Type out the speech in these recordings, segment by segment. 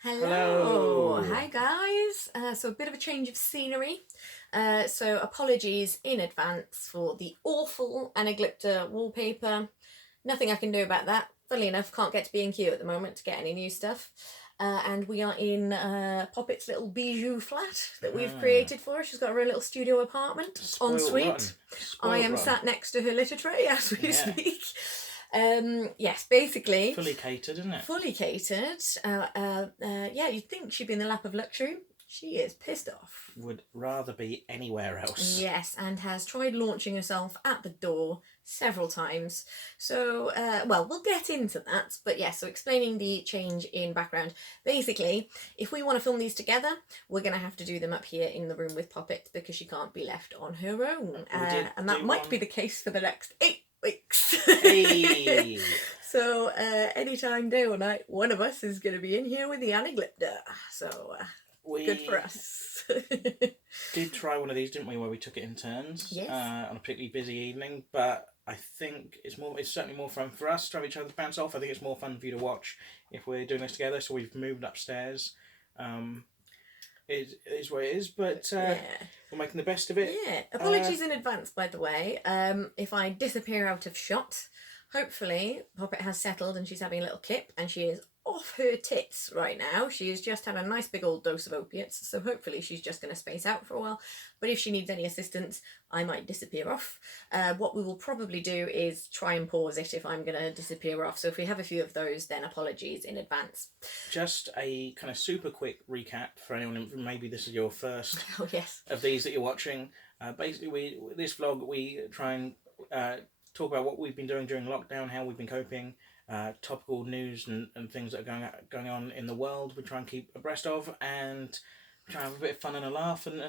Hello. Hi guys. So a bit of a change of scenery. So apologies in advance for the awful Anaglypta wallpaper. Nothing I can do about that. Funnily enough, can't get to B&Q at the moment to get any new stuff. And we are in Poppet's little bijou flat that we've created for her. She's got her own little studio apartment en Spoiled suite. rotten. Spoiled I am rotten. sat next to her litter tray as we Yeah. speak. Yes, basically. Fully catered, isn't it? Fully catered. Yeah, you'd think she'd be in the lap of luxury. She is pissed off. Would rather be anywhere else. Yes, and has tried launching herself at the door several times. So, we'll get into that. But yeah, so explaining the change in background. Basically, if we want to film these together, we're going to have to do them up here in the room with Poppet because she can't be left on her own. And that might be the case for the next 8 weeks. Hey. So anytime day or night, one of us is going to be in here with the Anaglypta. So good for us. Did try one of these, didn't we, where we took it in turns? Yes. On a particularly busy evening, but I think it's certainly more fun for us to have each other's bounce off. I think it's more fun for you to watch if we're doing this together. So we've moved upstairs. It is what it is, but we're making the best of it. Yeah. Apologies in advance, by the way. If I disappear out of shot, hopefully Poppet has settled and she's having a little kip and she is off her tits right now. She has just had a nice big old dose of opiates, so hopefully she's just going to space out for a while. But if she needs any assistance, I might disappear off. What we will probably do is try and pause it if I'm going to disappear off. So if we have a few of those, then apologies in advance. Just a kind of super quick recap for anyone, maybe this is your first Oh, yes. of these that you're watching. Basically, this vlog, we try and talk about what we've been doing during lockdown, how we've been coping, topical news and things that are going on in the world. We try and keep abreast of, and try and have a bit of fun and a laugh. It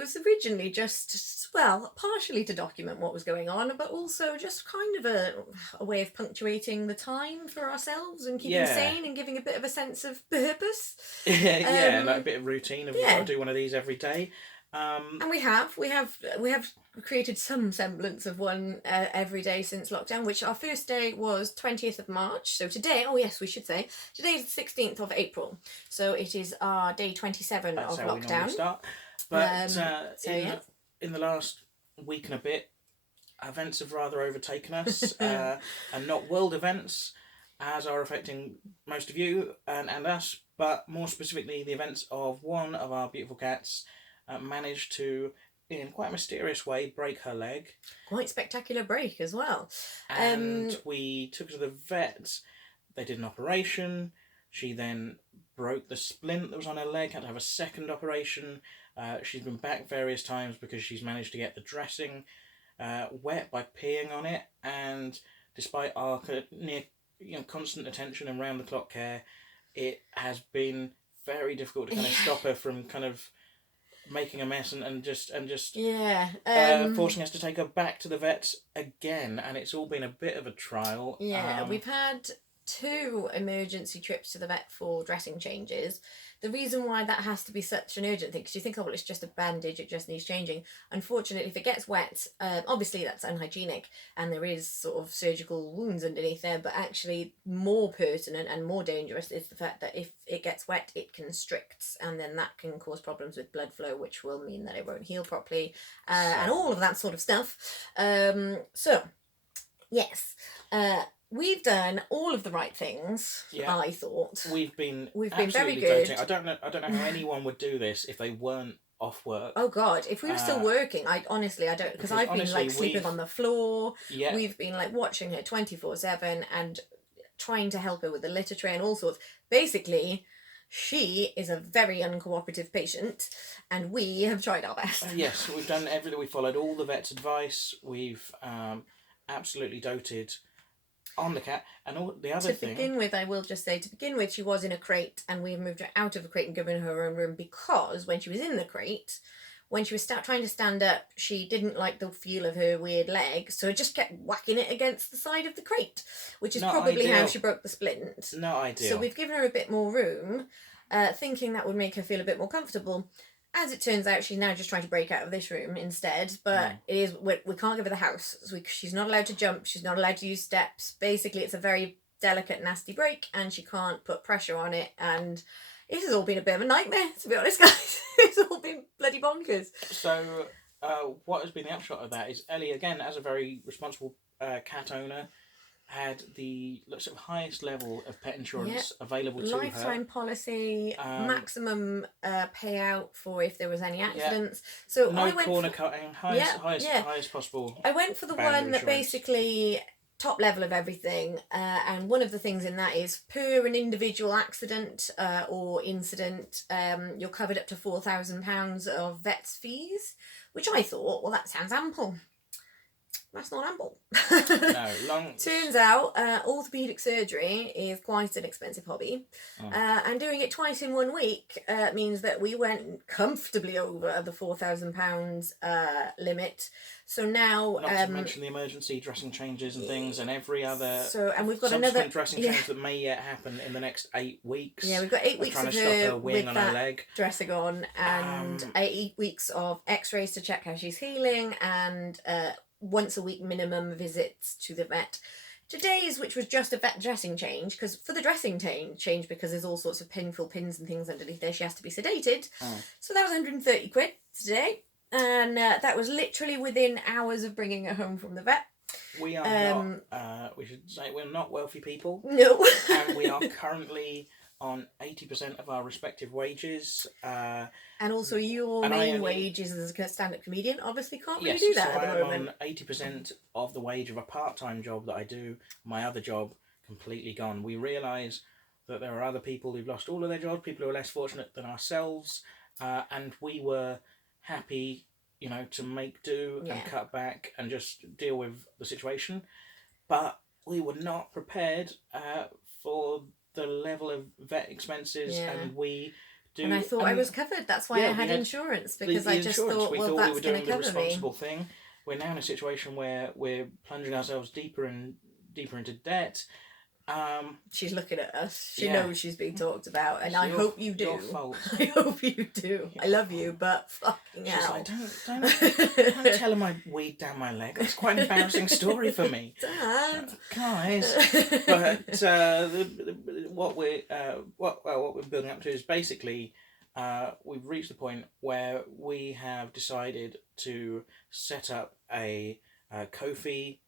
was originally just, partially to document what was going on, but also just kind of a way of punctuating the time for ourselves and keeping sane and giving a bit of a sense of purpose. Like a bit of routine of we've got to do one of these every day. And we have created some semblance of one every day since lockdown, which our first day was 20th of March. So today, we should say, today is the 16th of April. So it is our day 27 That's of how lockdown. We normally start. But in the last week and a bit, events have rather overtaken us, and not world events, as are affecting most of you and us, but more specifically the events of one of our beautiful cats managed to, in quite a mysterious way, break her leg. Quite spectacular break as well. And we took her to the vet. They did an operation. She then broke the splint that was on her leg, had to have a second operation. She's been back various times because she's managed to get the dressing wet by peeing on it. And despite our constant attention and round-the-clock care, it has been very difficult to kind of stop her from kind of making a mess and just forcing us to take her back to the vets again, and it's all been a bit of a trial. We've had 2 emergency trips to the vet for dressing changes. The reason why that has to be such an urgent thing, because you think, it's just a bandage, it just needs changing. Unfortunately, if it gets wet, obviously that's unhygienic, and there is sort of surgical wounds underneath there, but actually more pertinent and more dangerous is the fact that if it gets wet, it constricts, and then that can cause problems with blood flow, which will mean that it won't heal properly, and all of that sort of stuff. We've done all of the right things. I thought we've been very good. Doting. I don't know how anyone would do this if they weren't off work. Oh God, if we were still working, I don't, because I've been sleeping on the floor. Yeah. We've been watching her 24/7 and trying to help her with the litter tray and all sorts. Basically, she is a very uncooperative patient, and we have tried our best. Yes, we've done everything. We followed all the vet's advice. We've absolutely doted on the cat. And all the other thing, I will just say, she was in a crate, and we moved her out of the crate and given her her own room, because when she was in the crate, when she was trying to stand up, she didn't like the feel of her weird leg, so just kept whacking it against the side of the crate, which is probably how she broke the splint. Not ideal. So we've given her a bit more room, thinking that would make her feel a bit more comfortable. As it turns out, she's now just trying to break out of this room instead, but we can't give her the house. So she's not allowed to jump, she's not allowed to use steps. Basically, it's a very delicate, nasty break, and she can't put pressure on it. And this has all been a bit of a nightmare, to be honest, guys. It's all been bloody bonkers. So, what has been the upshot of that is Ellie, again, as a very responsible cat owner, had the sort of highest level of pet insurance available to her. Lifetime policy, maximum payout for if there was any accidents. So no I went corner cutting, highest possible. I went for the one that basically top level of everything, and one of the things in that is per an individual accident or incident, you're covered up to £4,000 of vet's fees, which I thought, well, that sounds ample. That's not ample. No, long. Turns out, orthopaedic surgery is quite an expensive hobby, and doing it twice in 1 week means that we went comfortably over the £4,000 limit. So now, not to mention the emergency dressing changes and things, and every other. So, and we've got subsequent another dressing change that may yet happen in the next 8 weeks. Yeah, we've got 8 weeks trying of to stop her her wing with on that her leg. dressing on, and 8 weeks of X-rays to check how she's healing, and once a week minimum visits to the vet. Today's, which was just a vet dressing change, because for the dressing change, because there's all sorts of painful pins and things underneath there, she has to be sedated. So that was 130 quid today, and that was literally within hours of bringing her home from the vet. We are not. We should say we're not wealthy people. No. And we are currently on 80% of our respective wages. And also your main wages as a stand-up comedian obviously can't really do that at the moment. I'm on 80% of the wage of a part-time job that I do. My other job completely gone. We realise that there are other people who've lost all of their jobs, people who are less fortunate than ourselves, and we were happy, to make do and cut back and just deal with the situation. But we were not prepared for the level of vet expenses, and we do. And I thought I was covered. That's why I had insurance, because I just thought, well, that's going to cover me. We thought we were doing the responsible thing. We're now in a situation where we're plunging ourselves deeper and deeper into debt. She's looking at us. She knows she's being talked about, and I hope you do. Your fault. I hope you do. I love you, but fucking hell. She's like, don't tell her I weed down my leg. That's quite an embarrassing story for me. Dad. Guys. But what we're building up to is basically we've reached the point where we have decided to set up a Ko-fi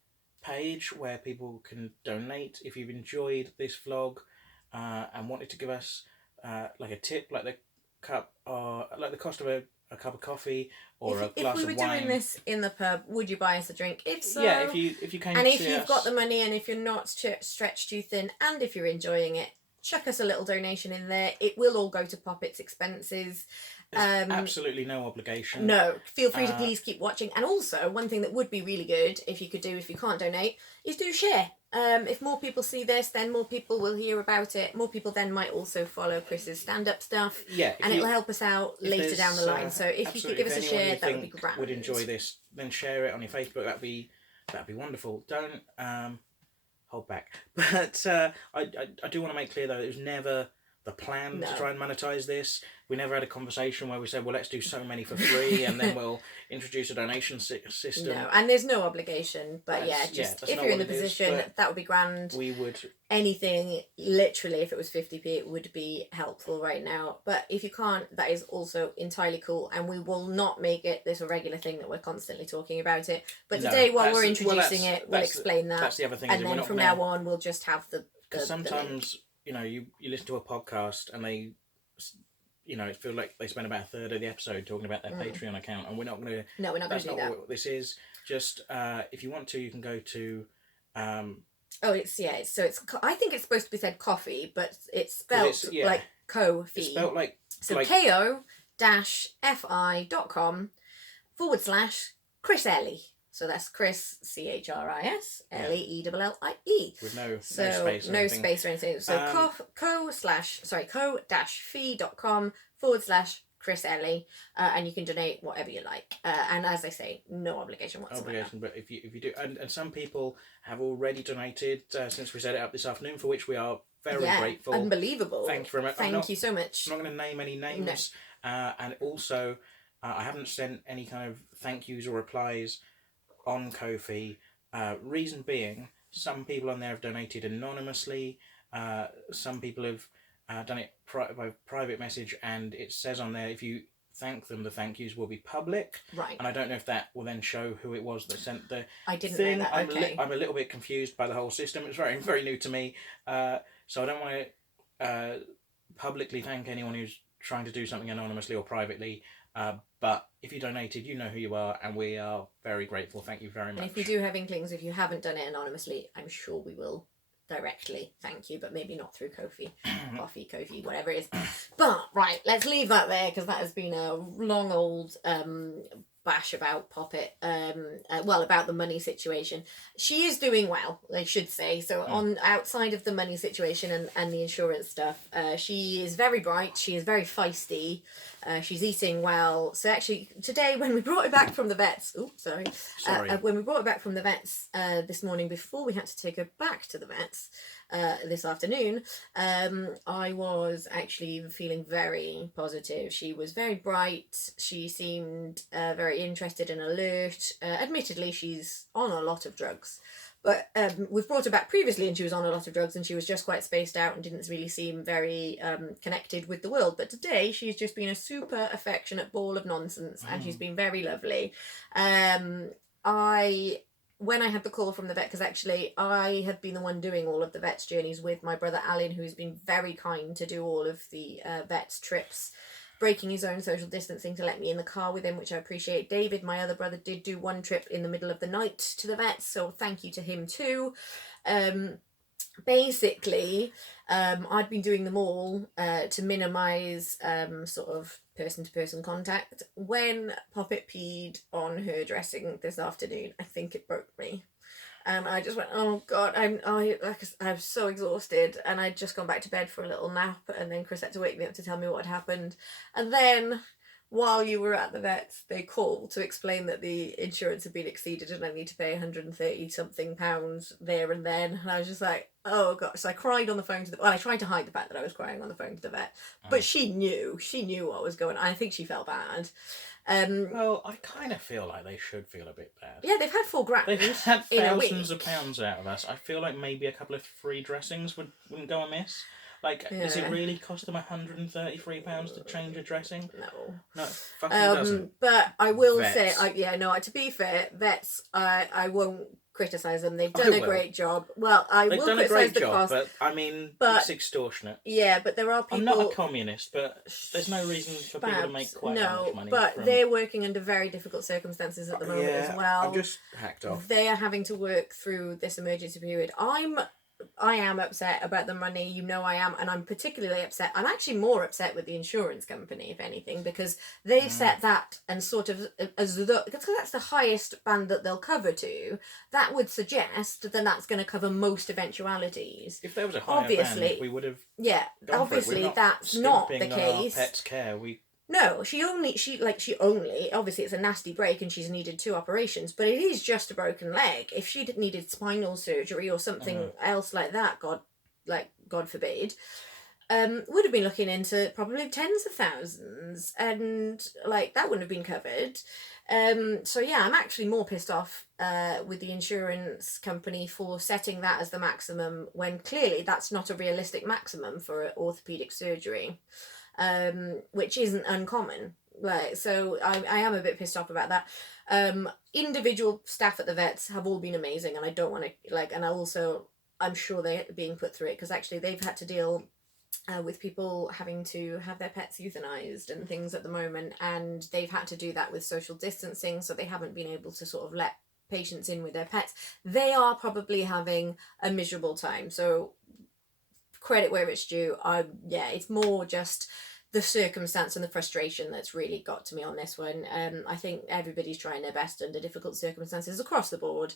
page where people can donate if you've enjoyed this vlog and wanted to give us like a tip, like the cup or like the cost of a cup of coffee or a glass of wine. If we were doing this in the pub, would you buy us a drink? If so, if you came and to if see you've us, got the money, and if you're not stretched too thin, and if you're enjoying it, chuck us a little donation in there. It will all go to Poppet's expenses. There's absolutely no obligation. No, feel free to please keep watching. And also, one thing that would be really good if you could do, if you can't donate, is do share. If more people see this, then more people will hear about it. More people then might also follow Chris's stand-up stuff. Yeah, and it'll help us out later down the line. So if you could give us a share, that would be grand. Would enjoy this, then share it on your Facebook. That'd be wonderful. Don't hold back. But I do want to make clear though, it was never the plan to try and monetize this. We never had a conversation where we said, well, let's do so many for free and then we'll introduce a donation system. No, and there's no obligation, but if you're in the position, that would be grand. We would. Anything, literally, if it was 50p, it would be helpful right now. But if you can't, that is also entirely cool, and we will not make it this a regular thing that we're constantly talking about it. But today, while we're introducing it, we'll explain that. That's the other thing. And then from now on, we'll just have the sometimes, you listen to a podcast and they... it feels like they spend about a third of the episode talking about their Patreon account, and we're not going to... No, we're not going to do that. That's not what this is. Just, if you want to, you can go to... So I think it's supposed to be said coffee, but it's spelled like Ko-fi. It's spelled like... So ko-fi.com/Chris Ellie. So that's Chris, CHRIS, Ellie, ELLIE. With no space or anything. So ko-fi.com/Chris Ellie, and you can donate whatever you like. And as I say, no obligation whatsoever. But if you do, and some people have already donated since we set it up this afternoon, for which we are very grateful. Unbelievable. Thank you very much. Thank you so much. I'm not going to name any names. No. And also, I haven't sent any kind of thank yous or replies on Ko-fi. Reason being, Some people on there have donated anonymously. Some people have done it by private message, and it says on there if you thank them, the thank yous will be public. Right. And I don't know if that will then show who it was that sent the I didn't thing. know that. Okay. I'm a little bit confused by the whole system. It's very, very new to me. So I don't want to publicly thank anyone who's trying to do something anonymously or privately. But if you donated, you know who you are, and we are very grateful. Thank you very much. And if we do have inklings, if you haven't done it anonymously, I'm sure we will directly thank you, but maybe not through Ko-fi, Ko-fi, whatever it is. But right, let's leave that there, because that has been a long old bash about Poppet, about the money situation. She is doing well, I should say. So on outside of the money situation and the insurance stuff, she is very bright, she is very feisty, she's eating well. So actually today, when we brought her back from the vets, when we brought her back from the vets this morning, before we had to take her back to the vets this afternoon, I was actually feeling very positive. She was very bright, she seemed very interested and alert. Admittedly, she's on a lot of drugs, but we've brought her back previously and she was on a lot of drugs and she was just quite spaced out and didn't really seem very connected with the world. But today she's just been a super affectionate ball of nonsense and she's been very lovely. When I had the call from the vet, because actually I have been the one doing all of the vet's journeys with my brother Alan, who's been very kind to do all of the vet's trips, breaking his own social distancing to let me in the car with him, which I appreciate. David, my other brother, did do one trip in the middle of the night to the vet, so thank you to him too. Basically, I'd been doing them all to minimise sort of person-to-person contact. When Poppet peed on her dressing this afternoon, I think it broke me. And I just went, oh God, I'm so exhausted. And I'd just gone back to bed for a little nap, and then Chris had to wake me up to tell me what had happened. And then, while you were at the vets, they called to explain that the insurance had been exceeded and I need to pay £130-something there and then. And I was just like, oh God. So I cried on the phone to I tried to hide the fact that I was crying on the phone to the vet. But she knew what was going on. I think she felt bad. Well, I kind of feel like they should feel a bit bad. Yeah, they've had £4,000 They've had in a thousands week. of pounds out of us. I feel like maybe a couple of free dressings wouldn't go amiss. Like, does it really cost them £133 to change a dressing? No, fucking doesn't. But I will Vets. say, to be fair, vets, I won't criticise them. They've done a great job. Well, They've will done a criticise great the job, cost. but I mean, it's extortionate. Yeah, but there are people. I'm not a communist, but there's no reason for people to make quite that much money. But they're working under very difficult circumstances at the moment as well. I'm just hacked off. They are having to work through this emergency period. I am upset about the money, I am, and I'm particularly upset. I'm actually more upset with the insurance company, if anything, because they've set that and sort of because that's the highest band that they'll cover to. That would suggest that that's going to cover most eventualities. If there was a higher band, we would have. Yeah, obviously that's not the case. Our pet's care, No, she only, obviously it's a nasty break and she's needed 2 operations, but it is just a broken leg. If she'd needed spinal surgery or something else like that, God forbid, would have been looking into probably tens of thousands, and that wouldn't have been covered. So yeah, I'm actually more pissed off with the insurance company for setting that as the maximum when clearly that's not a realistic maximum for orthopaedic surgery. Which isn't uncommon. So I am a bit pissed off about that. Individual staff at the vets have all been amazing, and I don't want to and I'm sure they're being put through it, because actually they've had to deal with people having to have their pets euthanized and things at the moment, and they've had to do that with social distancing, so they haven't been able to sort of let patients in with their pets. They are probably having a miserable time, so credit where it's due. It's more just the circumstance and the frustration that's really got to me on this one. I think everybody's trying their best under difficult circumstances across the board.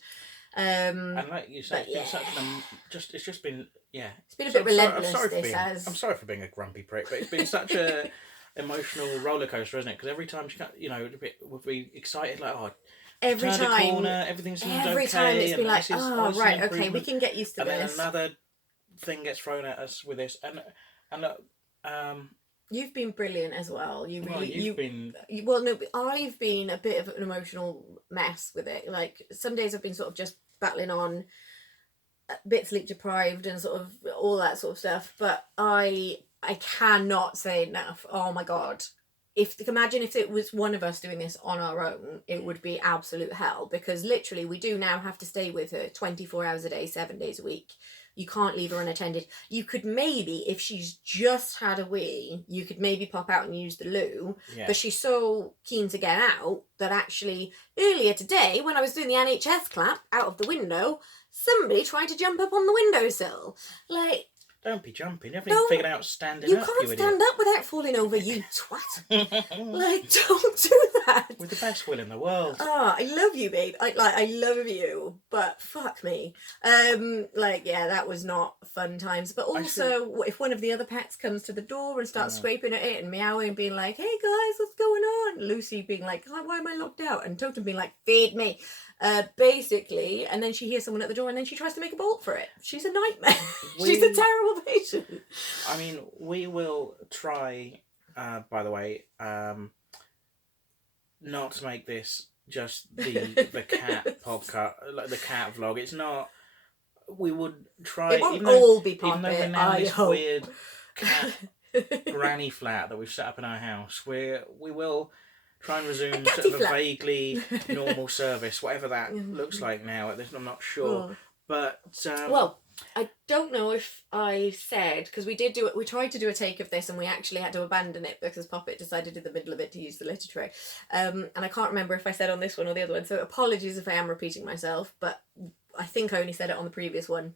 And like you said, it's just been it's been a bit relentless. I'm sorry for being a grumpy prick, but it's been such a emotional roller coaster, isn't it? Because every time we'll be excited, every time a corner, everything seems every okay, time it's been like, right, okay, we improvement. can get used to and this. And then another thing gets thrown at us with this, and you've been brilliant as well. You've been. Well, no, I've been a bit of an emotional mess with it. Some days I've been sort of just battling on, bit sleep deprived and sort of all that sort of stuff. But I cannot say enough. Oh my god. Imagine if it was one of us doing this on our own, it would be absolute hell, because literally we do now have to stay with her 24 hours a day, 7 days a week. You can't leave her unattended. You could maybe, if she's just had a wee, you could maybe pop out and use the loo. Yeah. But she's so keen to get out that actually earlier today, when I was doing the NHS clap out of the window, somebody tried to jump up on the windowsill. Like, don't be jumping. You haven't even figured out standing up. You can't stand up without falling over, you twat. Like, don't do that. With the best will in the world. Oh, I love you, babe. I love you, but fuck me. That was not fun times. But also, if one of the other pets comes to the door and starts scraping at it and meowing and being like, "Hey guys, what's going on?" Lucy being like, "Why am I locked out?" And Totem being like, "Feed me." Basically, and then she hears someone at the door and then she tries to make a bolt for it. She's a nightmare. She's a terrible patient. I mean, we will try, by the way, not to make this just the cat podcast, like the cat vlog. It's not. We would try. It won't all be even though we're now this weird cat granny flat that we've set up in our house, we will try and resume sort of a vaguely normal service, whatever that looks like now. At this, I'm not sure. Oh. But well, I don't know if I said, because we tried to do a take of this and we actually had to abandon it because Poppet decided in the middle of it to use the litter tray. And I can't remember if I said on this one or the other one, so apologies if I am repeating myself, but I think I only said it on the previous one.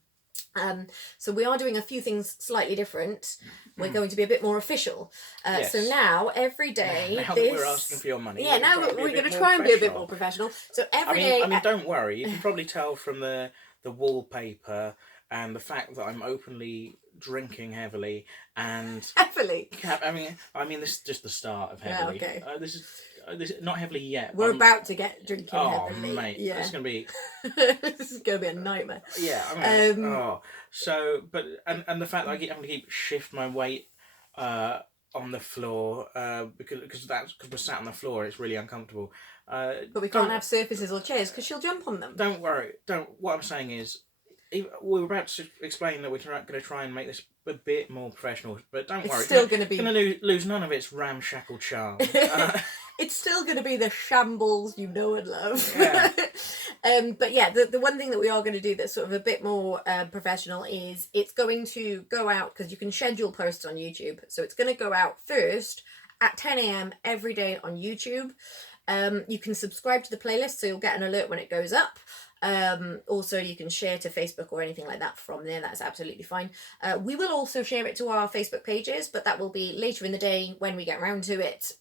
So we are doing a few things slightly different. We're going to be a bit more official. Yes. So now, every day... Now that we're asking for your money. Yeah, now we're going to try and be a bit more professional. So every day... I mean, don't worry. You can probably tell from the wallpaper and the fact that I'm openly drinking heavily and... Heavily? I mean, this is just the start of heavily. Yeah, okay. This is not heavily yet. We're about to get drinking heavily. Oh, mate. Yeah. It's going to be... This is going to be a nightmare. Yeah, So, but... And the fact that I have to keep shift my weight on the floor because we're sat on the floor, it's really uncomfortable. But we can't have surfaces or chairs because she'll jump on them. Don't worry. What I'm saying is, we're about to explain that we're going to try and make this a bit more professional, but don't worry. It's still going to be... It's going to lose none of its ramshackle charm. It's still going to be the shambles you know and love. Yeah. But yeah, the one thing that we are going to do that's sort of a bit more professional is it's going to go out, because you can schedule posts on YouTube. So it's going to go out first at 10 a.m. every day on YouTube. You can subscribe to the playlist so you'll get an alert when it goes up. Also, you can share to Facebook or anything like that from there. That's absolutely fine. We will also share it to our Facebook pages, but that will be later in the day when we get around to it,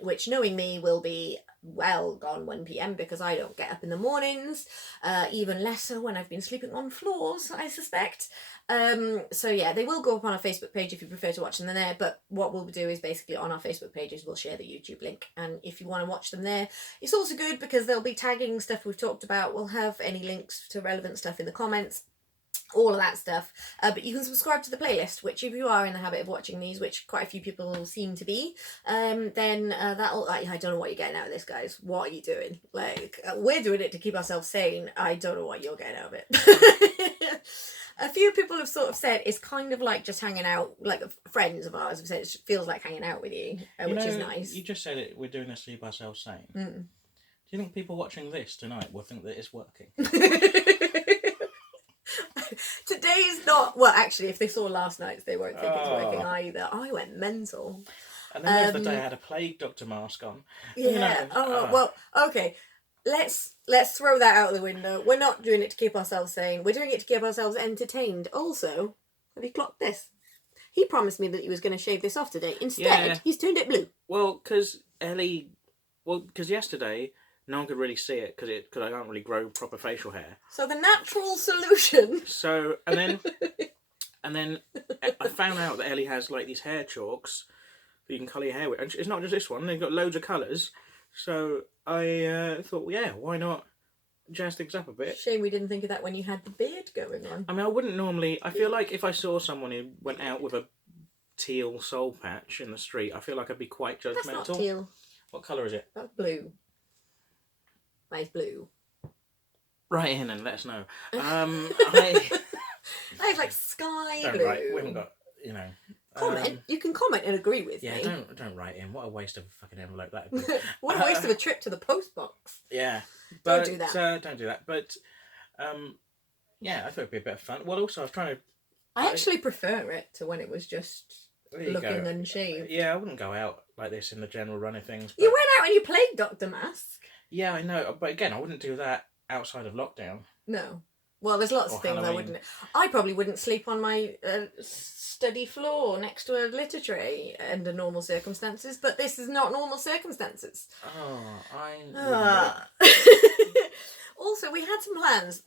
which, knowing me, will be well gone 1 p.m. because I don't get up in the mornings, even less so when I've been sleeping on floors, I suspect. So yeah, they will go up on our Facebook page if you prefer to watch them there, but what we'll do is basically on our Facebook pages we'll share the YouTube link, and if you want to watch them there, it's also good because they'll be tagging stuff we've talked about. We'll have any links to relevant stuff in the comments, all of that stuff, but you can subscribe to the playlist, which if you are in the habit of watching these, which quite a few people seem to be, then that'll... I don't know what you're getting out of this, guys. What are you doing? Like, we're doing it to keep ourselves sane. I don't know what you're getting out of it. A few people have sort of said it's kind of like just hanging out, like friends of ours have said it feels like hanging out with you, which is nice. You just said it, we're doing this to keep ourselves sane. Do you think people watching this tonight will think that it's working? Today's not... Well, actually, if they saw last night's, they won't think it's working either. I went mental. And then the other day I had a plague doctor mask on. Yeah. Well, okay. Let's throw that out the window. We're not doing it to keep ourselves sane. We're doing it to keep ourselves entertained. Also, have you clocked this? He promised me that he was going to shave this off today. Instead, he's turned it blue. Well, because yesterday no one could really see it because I can't really grow proper facial hair. So the natural solution. So and then I found out that Ellie has like these hair chalks that you can colour your hair with, and it's not just this one. They've got loads of colours. So I thought, well, yeah, why not jazz things up a bit? Shame we didn't think of that when you had the beard going on. I mean, I wouldn't normally... I feel like if I saw someone who went out with a teal soul patch in the street, I feel like I'd be quite judgmental. That's not teal. What colour is it? That's blue. Nice blue. Write in and let us know. I have like sky Don't blue. write. We haven't got, you know. Comment. You can comment and agree with Yeah, me. don't write in. What a waste of a fucking envelope that would be. What a waste of a trip to the post box. Yeah. Don't do that. Don't do that. But, yeah, I thought it'd be a bit of fun. Well, also, I was trying to... I actually prefer it to when it was just looking go. unshaved. Yeah, I wouldn't go out like this in the general run of things. But... You went out and you played Dr. Mask. Yeah, I know. But again, I wouldn't do that outside of lockdown. No. Well, there's lots of things Halloween. I wouldn't... I probably wouldn't sleep on my study floor next to a litter tray under normal circumstances, but this is not normal circumstances. Also, we had some plans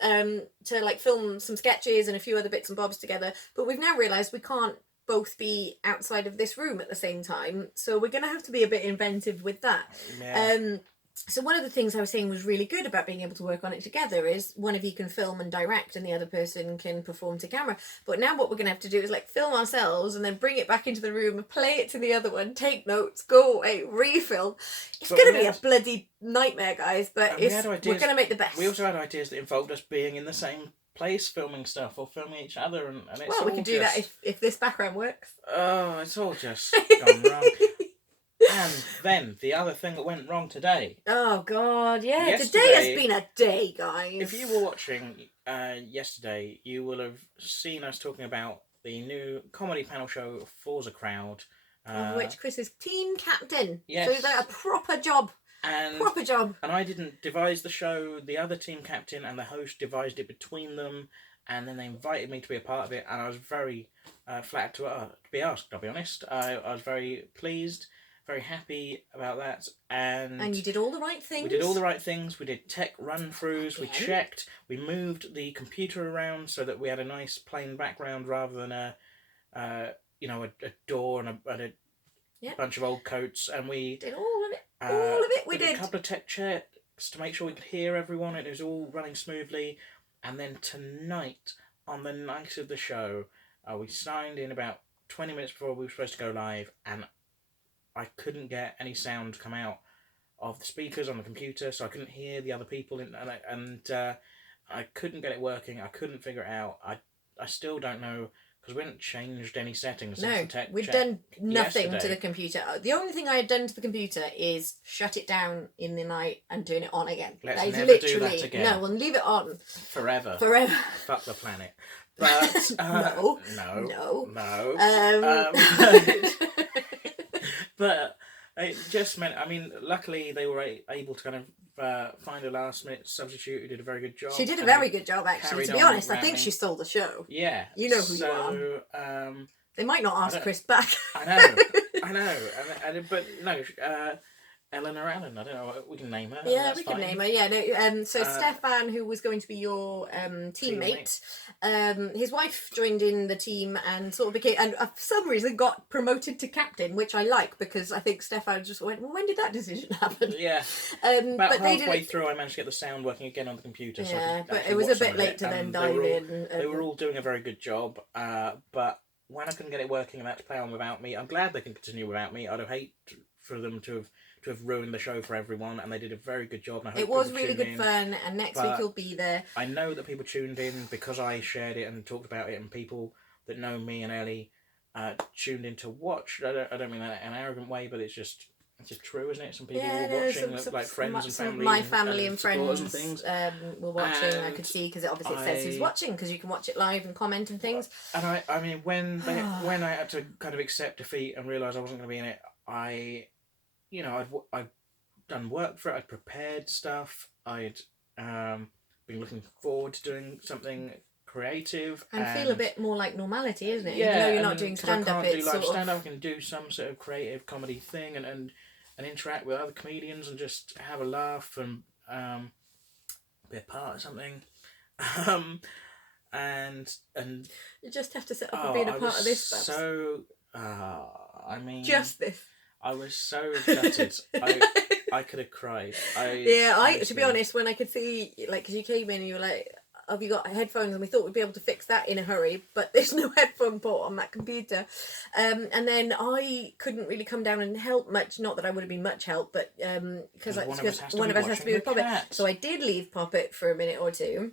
to like film some sketches and a few other bits and bobs together, but we've now realised we can't both be outside of this room at the same time, so we're going to have to be a bit inventive with that. Yeah. So one of the things I was saying was really good about being able to work on it together is one of you can film and direct and the other person can perform to camera. But now what we're going to have to do is like film ourselves and then bring it back into the room and play it to the other one, take notes, go away, refilm. It's going to be a bloody nightmare, guys, but we're going to make the best. We also had ideas that involved us being in the same place filming stuff or filming each other, and it's well, we could do that if this background works. Oh, it's all just gone wrong. And then the other thing that went wrong today. Oh God, yeah! Yesterday has been a day, guys. If you were watching yesterday, you will have seen us talking about the new comedy panel show Forza Crowd, of which Chris is team captain. Yes, so he's like a proper job. And I didn't devise the show. The other team captain and the host devised it between them, and then they invited me to be a part of it, and I was very flattered to be asked. I'll be honest. I was very pleased. Very happy about that. And you did all the right things. We did all the right things. We did tech run-throughs. We checked. We moved the computer around so that we had a nice plain background rather than a door and a bunch of old coats. And we did all of it. All of it we did. A couple of tech checks to make sure we could hear everyone and it was all running smoothly. And then tonight, on the night of the show, we signed in about 20 minutes before we were supposed to go live, and I couldn't get any sound come out of the speakers on the computer, so I couldn't hear the other people, and I couldn't get it working. I couldn't figure it out. I still don't know, because we hadn't changed any settings since the tech we'd done nothing yesterday. To the computer. The only thing I had done to the computer is shut it down in the night and turn it on again. Let's never do that again. No, we'll leave it on. Forever. Fuck the planet. But, No. But it just meant, I mean, luckily they were able to kind of find a last minute substitute who did a very good job. She did a very good job, actually. To be honest, I think she stole the show. Yeah. You know who you are. They might not ask Chris back. I know. But no, Eleanor Allen, I don't know, we can name her. Yeah, we can name her, yeah. No, so Stefan, who was going to be your teammate, his wife joined in the team and sort of became, and for some reason got promoted to captain, which I like, because I think Stefan just went, well, when did that decision happen? Yeah. About halfway through, I managed to get the sound working again on the computer. Yeah, so but it was a bit late to then dive in. They were all doing a very good job, but when I couldn't get it working and they had to play on without me, I'm glad they can continue without me. I'd have hated for them to have ruined the show for everyone, and they did a very good job. And I hope it was really good fun, and next week you'll be there. I know that people tuned in because I shared it and talked about it, and people that know me and Ellie tuned in to watch. I don't mean that in an arrogant way, but it's just true, isn't it? Some people were watching, like friends and family. My family and friends and things. Were watching. And I could see, because it obviously says who's watching, because you can watch it live and comment and things. And I mean, when I had to kind of accept defeat and realise I wasn't going to be in it, I'd done work for it. I'd prepared stuff. I'd been looking forward to doing something creative and feel a bit more like normality, isn't it? Yeah, even though you're not doing stand up. It's sort of stand up. I can do some sort of creative comedy thing and interact with other comedians and just have a laugh and be a part of something. And you just have to set up and being a part of this. So I mean, just this. I was so gutted. I could have cried. To be honest, when I could see, like, because you came in and you were like, have you got headphones? And we thought we'd be able to fix that in a hurry, but there's no headphone port on that computer. And then I couldn't really come down and help much. Not that I would have been much help, but because one of us has to be with Poppet. So I did leave Poppet for a minute or two.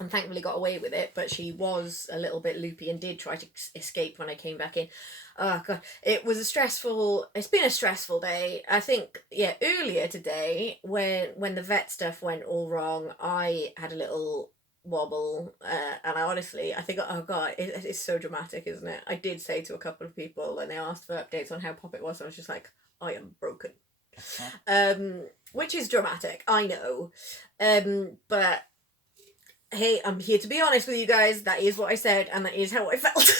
and thankfully got away with it, but she was a little bit loopy and did try to escape when I came back in. Oh god, it's been a stressful day. I think, yeah, earlier today when the vet stuff went all wrong, I had a little wobble, and I think, oh god, it's so dramatic, isn't it? I did say to a couple of people, and they asked for updates on how Poppet was, and I was just like, I am broken. Which is dramatic, I know, but hey, I'm here to be honest with you guys. That is what I said, and that is how I felt.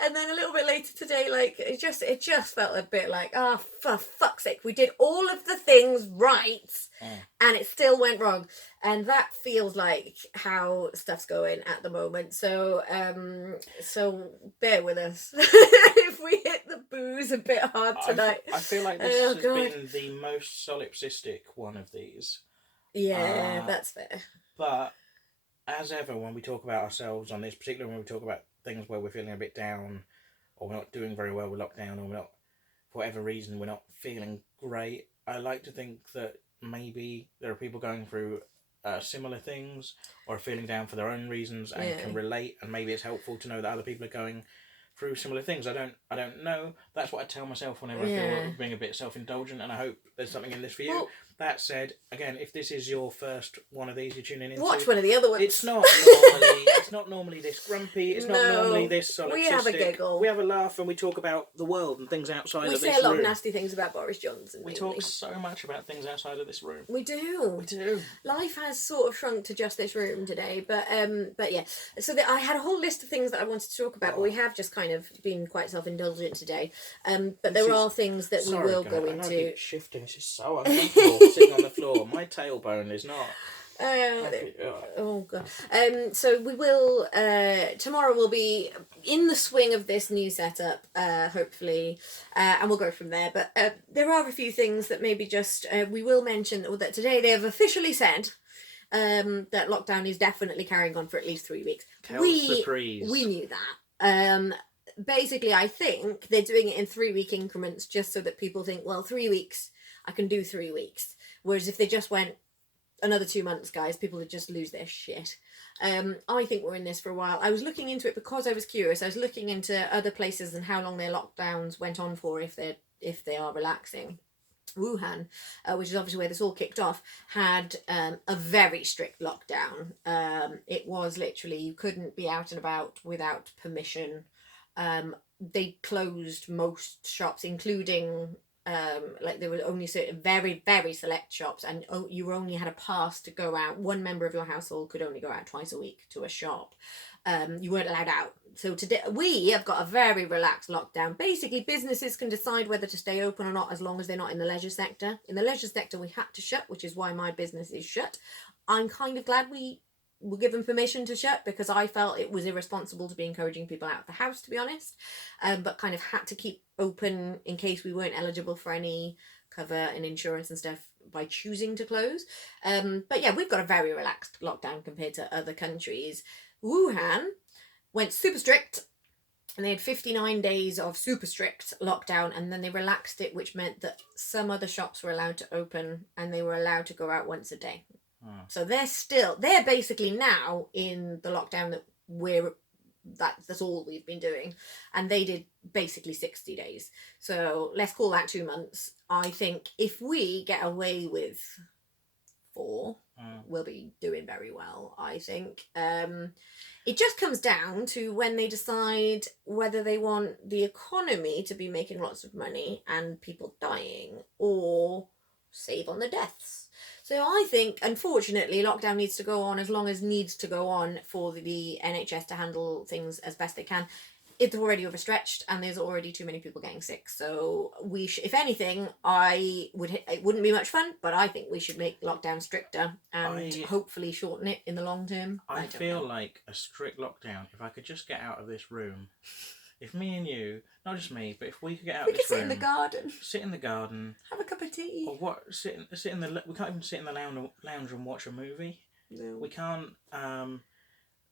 And then a little bit later today, like, it just felt a bit like, oh, for fuck's sake, we did all of the things right, and it still went wrong. And that feels like how stuff's going at the moment. So bear with us if we hit the booze a bit hard tonight. I feel like this has been the most solipsistic one of these. Yeah, that's fair. But as ever, when we talk about ourselves on this, particularly when we talk about things where we're feeling a bit down, or we're not doing very well with lockdown, or we're not, for whatever reason, we're not feeling great, I like to think that maybe there are people going through similar things, or feeling down for their own reasons, and can relate, and maybe it's helpful to know that other people are going through similar things. I don't know. That's what I tell myself whenever I feel being a bit self-indulgent, and I hope there's something in this for you. Well, that said, again, if this is your first one of these you're tuning into, watch one of the other ones. It's not normally this grumpy. It's not normally this solipsistic. We have a giggle. We have a laugh, and we talk about the world and things outside of this room. We say a lot of nasty things about Boris Johnson. We talk so much about things outside of this room. We do. Life has sort of shrunk to just this room today, but yeah. So I had a whole list of things that I wanted to talk about, but we have just kind of been quite self-indulgent today. But there are things that we will go into. I keep shifting. This is so uncomfortable. Sitting on the floor. My tailbone is not. Oh god. So we will. Tomorrow we'll be in the swing of this new setup. Hopefully, and we'll go from there. But there are a few things that maybe just we will mention that today they have officially said that lockdown is definitely carrying on for at least 3 weeks. We knew that. Basically, I think they're doing it in 3-week increments just so that people think, well, 3 weeks, I can do 3 weeks. Whereas if they just went another 2 months, guys, people would just lose their shit. I think we're in this for a while. I was looking into it because I was curious. I was looking into other places and how long their lockdowns went on for if they are relaxing. Wuhan, which is obviously where this all kicked off, had a very strict lockdown. It was literally you couldn't be out and about without permission. They closed most shops, including like there were only certain very, very select shops, and you only had a pass to go out. One member of your household could only go out twice a week to a shop. You weren't allowed out. So today we have got a very relaxed lockdown. Basically, businesses can decide whether to stay open or not as long as they're not in the leisure sector. In the leisure sector, we had to shut, which is why my business is shut. I'm kind of glad we were given permission to shut because I felt it was irresponsible to be encouraging people out of the house, to be honest. But kind of had to keep open in case we weren't eligible for any cover and insurance and stuff by choosing to close. But yeah, we've got a very relaxed lockdown compared to other countries. Wuhan went super strict, and they had 59 days of super strict lockdown, and then they relaxed it, which meant that some other shops were allowed to open and they were allowed to go out once a day. So they're basically now in the lockdown that's all we've been doing, and they did basically 60 days. So let's call that 2 months. I think if we get away with 4, we'll be doing very well, I think. It just comes down to when they decide whether they want the economy to be making lots of money and people dying, or save on the deaths. So I think, unfortunately, lockdown needs to go on as long as needs to go on for the NHS to handle things as best they can. It's already overstretched and there's already too many people getting sick. So if anything, it wouldn't be much fun, but I think we should make lockdown stricter and hopefully shorten it in the long term. I feel like a strict lockdown, if I could just get out of this room, if me and you, not just me, but if we could get out of this room. We could sit in the garden. Have a cup of tea. Or what? We can't even sit in the lounge and watch a movie. No. We can't.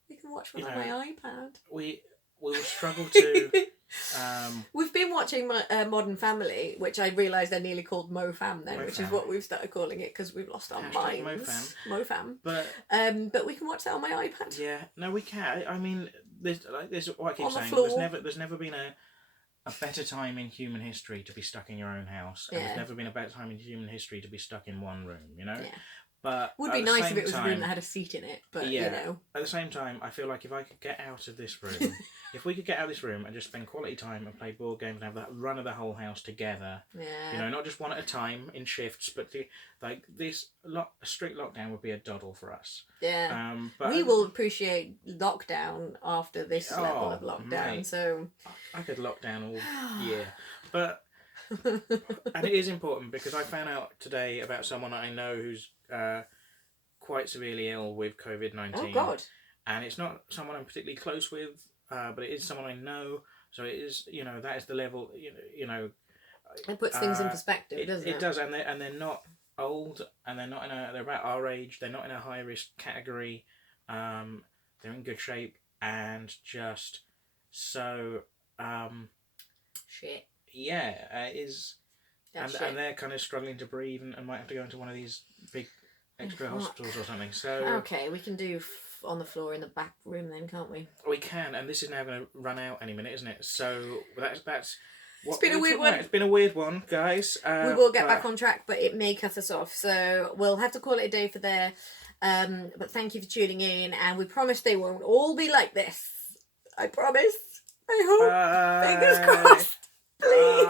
We can watch one on my iPad. We will struggle to We've been watching Modern Family, which I realised they're nearly called MoFam then, which is what we've started calling it because we've lost our minds. MoFam. But we can watch that on my iPad. Yeah, no, we can. I mean, there's what I keep saying. There's never been a better time in human history to be stuck in your own house, and there's never been a better time in human history to be stuck in one room. You know. Yeah. But would be nice if it was a room that had a seat in it, but you know. At the same time, I feel like if I could get out of this room, if we could get out of this room and just spend quality time and play board games and have that run of the whole house together, you know, not just one at a time in shifts, but a strict lockdown would be a doddle for us. Yeah. But we will appreciate lockdown after this level of lockdown. Mate, so I could lock down all year, but. And it is important because I found out today about someone I know who's quite severely ill with COVID-19. Oh God! And it's not someone I'm particularly close with, but it is someone I know. So it is, you know, that is the level. You know. It puts things in perspective, doesn't it? It does, and they're not old, and they're about our age. They're not in a high risk category. They're in good shape, and just so. Shit. Yeah, it is, and they're kind of struggling to breathe and might have to go into one of these big extra hospitals or something. So okay, we can do on the floor in the back room then, can't we? We can, and this is now going to run out any minute, isn't it? So that's. It's been a weird one. It's been a weird one, guys. We will get back on track, but it may cut us off, so we'll have to call it a day for there. But thank you for tuning in, and we promise they won't all be like this. I promise. I hope. Fingers crossed. Please.